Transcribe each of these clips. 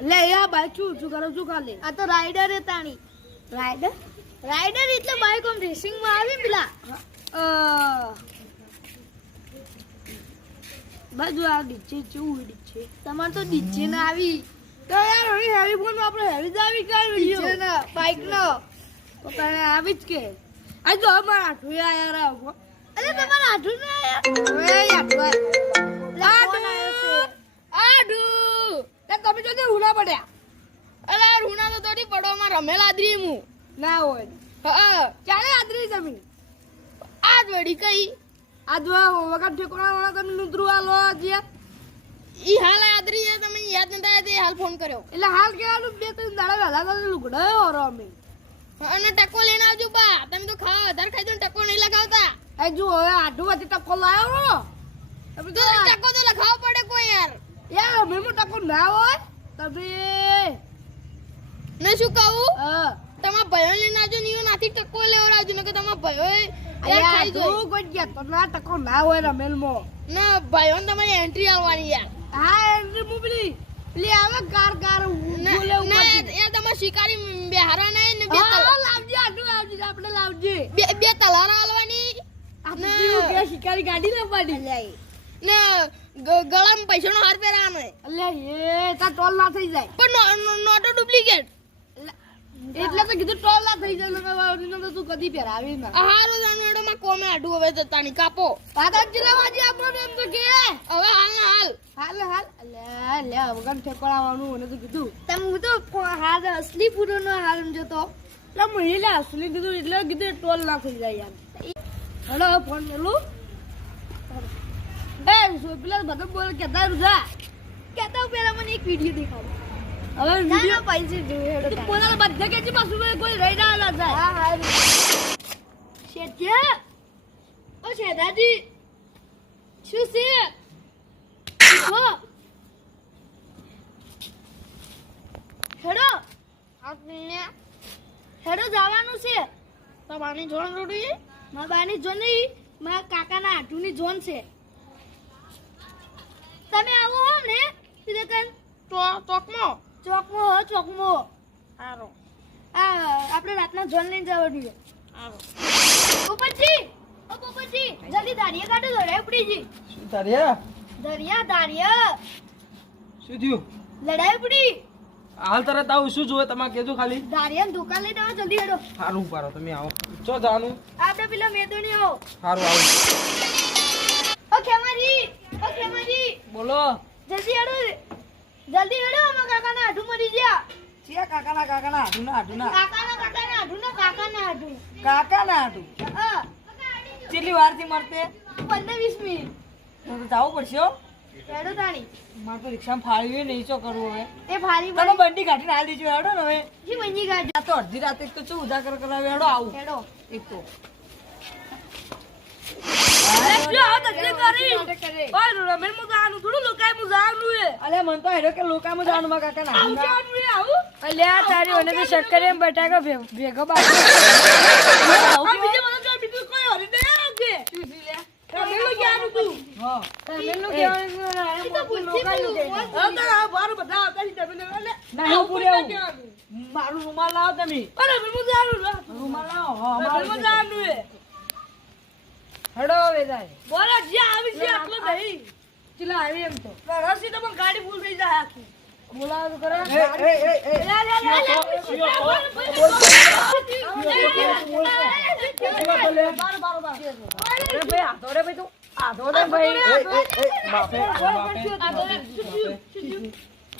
લે યા બાઈક શું શું કરો શું ખાલી આ તો રાઈડર એ તાણી. રાઈડર રાઈડર એટલે બાઈક આમ રેસિંગમાં આવે પેલા? બધું આ ડીજે કેવું ડીજે. તમારે તો ડીજે ના આવી. તો યાર હવે હેવી ફોન આપણે હેવી જ આવી કઈ ડીજે ના બાઈક નો. તો તને આવી જ કે. આ જો અમાર આઠું યાર આવો અરે તમારે આઠું ના હવે યાર આઠું. તે તમે જો હુના પડ્યા. અરે રૂના તો થોડી પડવામાં રમેલા આદરી હું. ના હોય. હા ક્યારે આદરી જમીન આ વળી કઈ. આ જો વગર ઠેકોડા વાળા તમે નુતરું આલો જે ઈ હાલ આદરી છે તમે યાદ નતા તે હાલ ફોન કર્યો. એટલે હાલ કેવાનું બે ત્રણ દાડા વહેલા તો લુગડાયો હરો અમે. અને ટકો લઈને આવજો બા. તમે તો ખાવા વધારે ખાઈ દો ટકો નહીં લગાવતા. એ જો હવે આઢું વચ્ચે ટકો લાવ્યો તમે તો ટકો તો લખાવો પડે કોઈ યાર. યાર અમે ટકો ના હોય તમે ને શું કહું? હા. તમારા ભાઈઓ લઈને આવજો ને ઈયો નાથી ટકો લેવડાવજો ને કે તમારા ભાઈઓ યાર ખાઈ તું કોઈ ગયા તો ના ટકો ના હોય રમેલમાં. ના ભાઈઓને તમારી એન્ટ્રી આવવાની યાર. હા એન્ટ્રી મુબલી પેલી આવે કાર કાર બોલે યાર તમારે શિકારી બેહારવા નહીં ને બે તલ- લાવજે આટલું લાવજે આપણે લાવજે. બે બે તલવાર આલવાની. આપણે શિકારી ગાડી લાવવાની ને ગળામાં પૈસાનો હાર પહેરાવાનો અલ્યા એ તા ટોલ ના થઈ જાય. પણ નોટ અ ડુપ્લિકેટ એટલે તો કીધું ટોલ ના થઈ જાય ને તો તું કદી પહેરાવી ના. હારો જાનવડોમાં કોમે આડું હવે જતાની કાપો. પાછા જિલ્લામાંથી આપણને એમ તો કે. હવે હાલ ને હાલ. હાલ હાલ. અલ્યા લે વગર ઠેકોળાવાનું મને તો કીધું. તમે હું તો હાલ અસલી પૂરોનો હાલ જતો એટલે મહિલા અસલી કીધું એટલે કીધું ટોલ ના થઈ જાય યાર હેલો ફોન કરું? એ સો પેલા બધા બોલ કેતા રૂજા કેતા પેલા મને એક વિડિયો દેખાડો. હવે વિડિયો પૈસે જોયો તું બોલા બધા કે છે પાછું કોઈ રહી ના ના જાય હા હા શેઠિયા ઓ શેઠાજી શું છે? હો હેડો. આપને હેડો જવાનું છે. તમારી જોન રોડી મારા બાની જોન નહીં મારા કાકાના આઠુની જોન છે. તમે આવો હો ને સીધે કન તો ચોકમો. ચોકમો હો ચોકમો. હારો. આ આપણે રાતના જોન લઈને જવાનું છે પોપટજી ઓ પોપટજી જલ્દી દારિયા કાઢો લડાઈ ઉપડી જી શું તાર્યા દરિયા દારિયા શું થયું? લડાઈ ઉપડી. હાલ તરત આવું શું જોવે? તમારે કેજો ખાલી. દારિયા દુકાન લઈને આવો જલ્દી હેડો. સારું પારો તમે આવો. ચો જાનું આપણે પેલા મેદોની આવો. સારું આવો. ઓકે મારી બોલો. જલ્દી હેડો. જલ્દી હેડો અમારા કાકાના આઢું મરી ગયા. ચિયા કાકાના કાકાના હાડુના હાડુના કાકાના કાકાના આઢુ ના કાકાના આઢું કાકાના હાડુ હા. કેટલી વારથી મળતે? પંદર વીસ મિનિટ. તો જાવું પડશે હો. હેડો તાણી. મારે તો રિક્ષામાં ફાળવી નહીં ચો કરવું હવે? એ ફાળી તમે બંડી કાઢીને હાલ દીજો હેડો ને હવે. જી બંડી કાઢ. આ તો અડધી રાતે તો શું ઉજાગર કરાવે હેડો આવું. હેડો. એક તો જો આ તકલીફ કરી ઓય રમેલ મુ જાનું થોડું લોકાય મુ જાનું એ અલે મન તો હેડો કે જવાનું માં હાડુના જાનું એ આવું? અલ્યા તારી ઓને તો શક્કર એમ બટાકા ભેગો બાકી બીજે મને જો બીજું કોઈ હરી દે કે રમેલનું જાનું તું? હા. તમેનું કહેવાનું છે ને, આ મોટું લોકાનું તો આ બાર બધા આવતા છે તમે એટલે ના હું પૂરે મારું રૂમાલ લાવો તમે. અરે રમેલ મુ રૂમાલ લાવો. હા રમેલ મુ હડો હવે તારે. બોલે જે આવી છે એટલે નહીં ચલા આવી એમ તો રસી તો પણ ગાડી ફૂલ થઈ જાય આખી બોલાવો તો એ એ એ એ લે લે લે લે અરે ભાઈ આધો રે ભાઈ તું આધો રે ભાઈ એ, એ, એ, બાપે, બાપે, બાપે.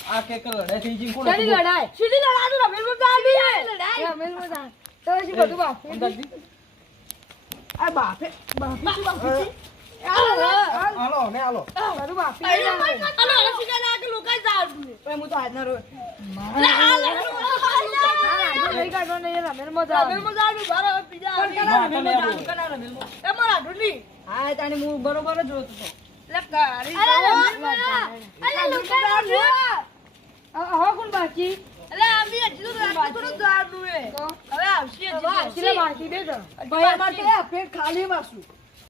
આ કેક લડાઈ થઈ ગઈ કોણ લડાઈ સીધી લડાઈ રમેલ મુ જાનું એ એ અમેલમાં જા. તો પછી બધું બાકી. આ બાપે બાપે તું બાપે હાલો ને હાલો બધું બાકી. અરે રસી કે લાગે લોકાય જાનું એ હું તો આજના ને ના, મારા હું બરોબર જ જોતો હતો બાકી અલે આમી હજુ તો રાત થોડું જાનું એ. હવે આવશે હજી ચલા દે ભાઈ અમારે તો પેટ ખાલી વાસું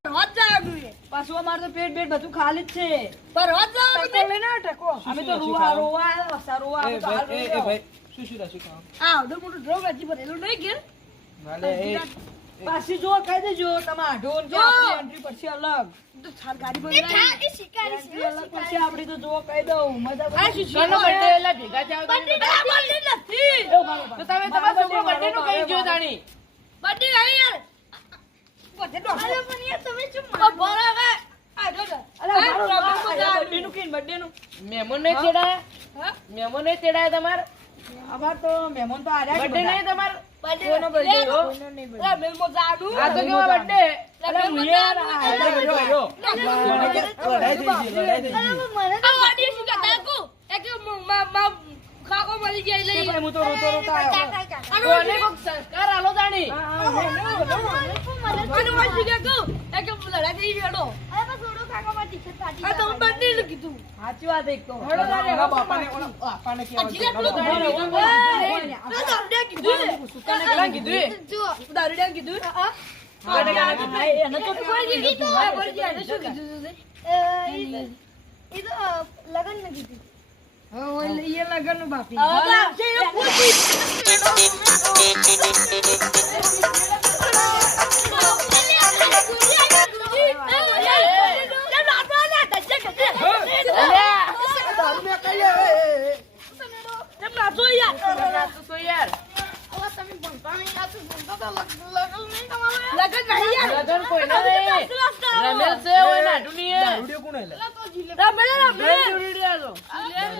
રોજ જવાનું છે. પાછું અમારે તો પેટ બેટ બધું ખાલી જ છે. પણ રોજ જવાનું ટકો ટકો અમે તો રોવા રોવા વસા રોવા એ અમે તો હાલ ભાઈ એ- એ રોવા. ભાઈ શું શું રાખ્યું કામ આ મોટું ડ્રોમ હજી ભરેલું નહીં ઘેર. પાછી જો કહી દેજો તમે આઢો ને પછી entry પડશે અલગ તો થાર ગાડી એ થા એ શિકારી છે અલગ પછી આપણી તો જો કહી દઉં મજા આ? ભેગા તમે birthday બધા? birthday નથી. એવું મારો તો તમે મારો છોકરો birthday નું કહી યાર. તો અરે પણ યાર તમે શું. આ જો જો. અલા, આ મારો problem બાપ બધા આયા આવી. મહેમાન નહીં તેડાયા? તમારે? અમાર તો મહેમાન તો આર્યા છે નહીં તમારે? સંસ્કાર આલો તાણી. હા, હા, હા. આનું વાત શું કે કહું? એ કે લડાઈ થઈ ગઈ હેડો. અરે પણ થોડું કાકામાં ટી-શર્ટ ફાટી આ તો હું birthday નું કીધું. સાચી વાત એક તો બાપાને. કીધું. કીધું કીધું દારૂડિયા કીધું. કોને કોને કીધું? હા, એને તો કોઈ કીધું. આ બોલજી, એને શું કીધું તું તે? અ, ઈ- ઈ તો અ, લગનનું કીધું હા, ઓય, ઈ એ લગનનું બાપી હવે તો આવશે એને પૂછી. આ તો તો યાર. હવે તમે ભણતા નહીં આ તો ભણતા તો લગ- લગન નહીં તમારે લગન કોઈના નહીં. રમેલ છે, ઓય નાઢું નહીં એ. દારૂડિયો કોણે લે ઘેર જોડી રહ્યા છો. દારૂડિયો કોણે લઈ રહ્યું અલા તારો બાહુ યાર આયરું આયરું યાર લગન એ એ એ એ બા અમે મત બોલ એ બા અમે મત બોલ એ એ આ જોડે લે. અલ્યા તમે ચો એમ કહેવાનું કીધું તું આખી રમેલ બગાડી દીધી રે. હમણાં ભાઈ ધૂળવી છે. હા, ભાઈ ધૂળાવી હશે તો એ તો ગામ. અલ્યા જો લે નવરા ઘર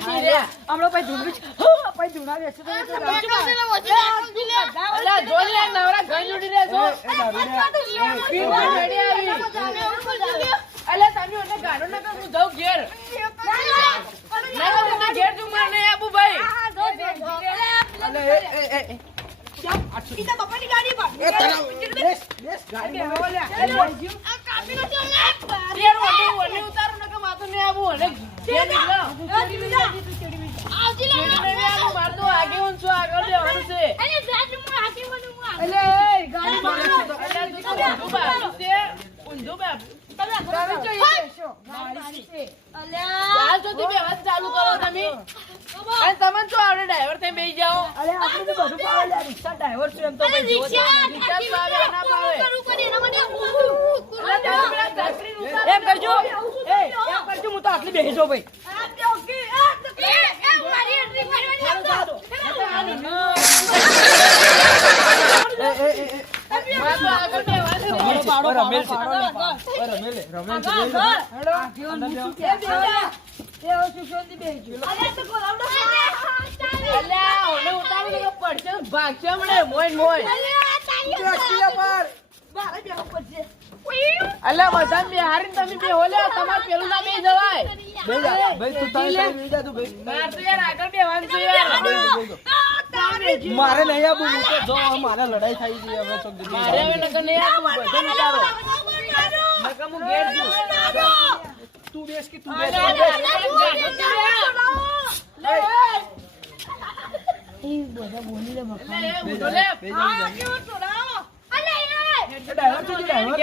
જોડી રહ્યા? છો. એ દારૂડિયા એ પીને રેડી આવી. અલ્યા તમે મને ગાડો ના હું જાઉં ઘેર. ના, ના, હું તો ઘેર જઉં, મારે. અલે એ એ એ બાપાની ગાડી પર. એ બેસ બેસ. ઘેર ઉતારો માથું ઘેર નીકળો. છું, આગળ બેસવાનું છે એ ગાડીમાં અલ્યા, તું તો ઊંધું બાજુ છે. ઊંધું બાજુ. તમે જોઈએ બેસો. ગાડી છે. ચાલ સુધી બેહવાનું ચાલુ કરો તમે અને તમને તો આપણે ડ્રાઈવર થઈ બેસી જાઓ. અરે આપણે તો બધું પાવે યાર રિક્ષા ડ્રાઈવર છું એમ તો ભાઈ રિક્ષા પાવે, ના પાવે. તમે. એમ કરજો. એ એમ કરજો હું તો આટલી બેસી જાઉં. ભાઈ રમેલ છે. રમેલ છે, રમેલ અલ્યા, ઓને ઉતારો તો પડશે ને ભાગશે હમણાં, મોય ને મોય. અલ્યા, બધાને બેહારીને તમે તમારે પેલું ના જવાય. ભાઈ તું તારી સાઈડ બેસી જા તું ભાઈ. મારે યાર આગળ બેહવાનું છે યાર. મારે નહીં આપવું તો જો મારે લડાઈ થઈ ગઈ હવે તો મારે હવે નકર નહીં આપવું, બધાને ઉતારો. નકર હું ઘેર છું. તું બેસ કે તું બેસ. અલ્યા, અલ્યા, અલ્યા, એ ઊંધો લે. બે જા, બે જા. ડ્રાઈવર છે, ડ્રાઈવર?